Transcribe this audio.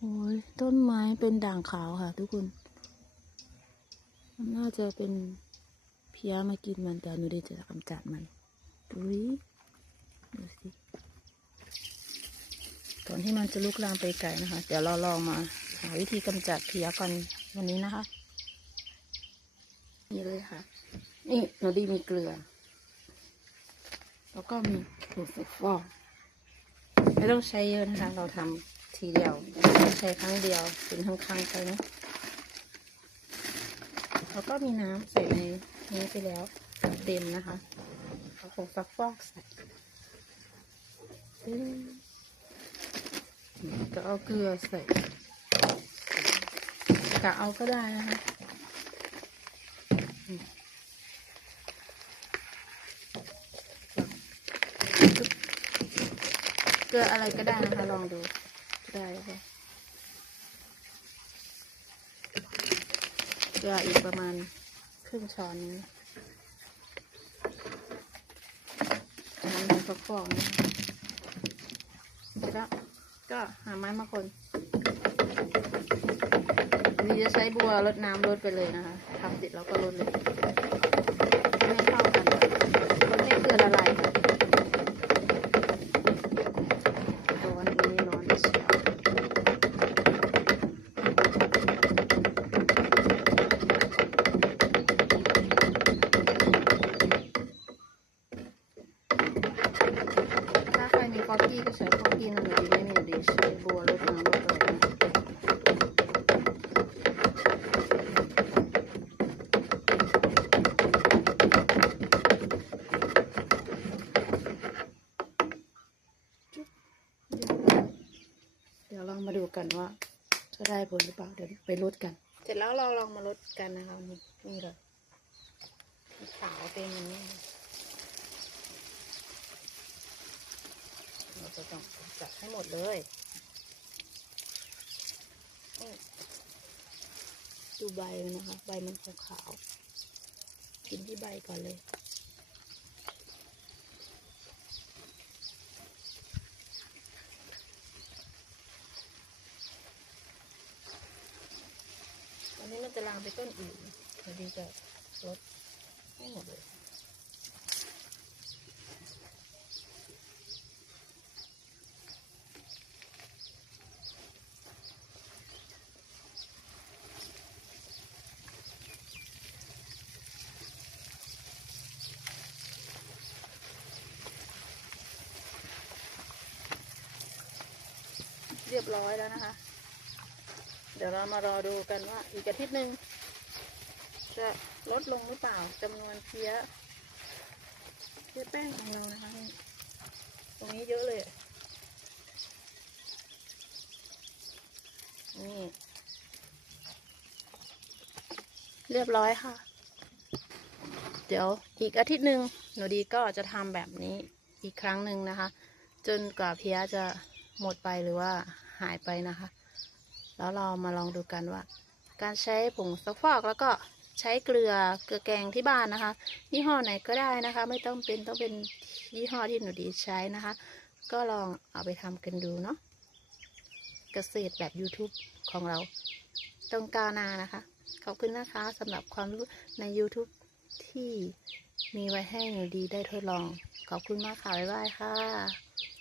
โอ้ยต้นไม้เป็นด่างขาวค่ะ ทุกคนมันน่าจะเป็นเพี้ยมากินมันแต่หนูได้จะกำจัดมันดูดิดูสิก่อนที่มันจะลุกลามไปไกลนะคะ เดี๋ยวเราลองมาหาวิธีกำจัดเพี้ยกันวันนี้นะคะ นี่เลยค่ะ นี่หนูดีมีเกลือ แล้วก็มีผงซักฟอกไม่ต้องใช้เยอะนะคะ เราทำ ทีเดียวใช้ครั้งเดียวเป็นทั้งครั้งไปนะแล้วก็มีน้ำใส่ในนี้ไปแล้วเต็มนะคะเอาผงซักฟอกใส่ก็เอาเกลือใส่กะเอาก็ได้นะคะเกลืออะไรก็ได้นะคะ ลองดู ได้ค่ะเกลืออีกประมาณครึ่งช้อนนี้น้ำมันฟอกๆนะคะแล้วก็ก็หาไม้มาคนนี่จะใช้บัวรดน้ำรดไปเลยนะคะทำเสร็จแล้วก็รดเลย ดี๋ยวลองมาดูกันว่าจะได้ผลหรือเปล่าเดี๋ยวไปลดกัน เสร็จแล้วเราลองมาลดกันนะคะนี่นี่เลยสีขาวเป็นอย่างนี้เราจะต้องจัดให้หมดเลยนี่ดูใบมันนะคะ ใบมันขาวๆกินที่ใบก่อนเลย อันนี้มันจะลามไปต้นอื่นพอดีจะลดให้หมดเลยเรียบร้อยแล้วนะคะ เดี๋ยวเรามารอดูกันว่า อีกอาทิตย์หนึ่งจะลดลงหรือเปล่าจำนวนเพี้ยเพี้ยแป้งของเรานะคะ ตรงนี้เยอะเลย นี่ เรียบร้อยค่ะ เดี๋ยวอีกอาทิตย์หนึ่งหนูดีก็จะทำแบบนี้อีกครั้งหนึ่งนะคะ จนกว่าเพี้ยจะหมดไปหรือว่าหายไปนะคะ แล้วเรามาลองดูกันว่า การใช้ผงซักฟอกแล้วก็ใช้เกลือเกลือแกงที่บ้านนะคะยี่ห้อไหนก็ได้นะคะ ไม่ต้องเป็นต้องเป็นยี่ห้อที่หนูดีใช้นะคะ ก็ลองเอาไปทำกันดูเนาะเกษตรแบบ YouTube ของเราต้องกาวนานะคะ ขอบคุณนะคะสำหรับความรู้ใน YouTube ที่มีไว้ให้หนูดีได้ทดลอง ขอบคุณมากค่ะ บ๊ายบายค่ะ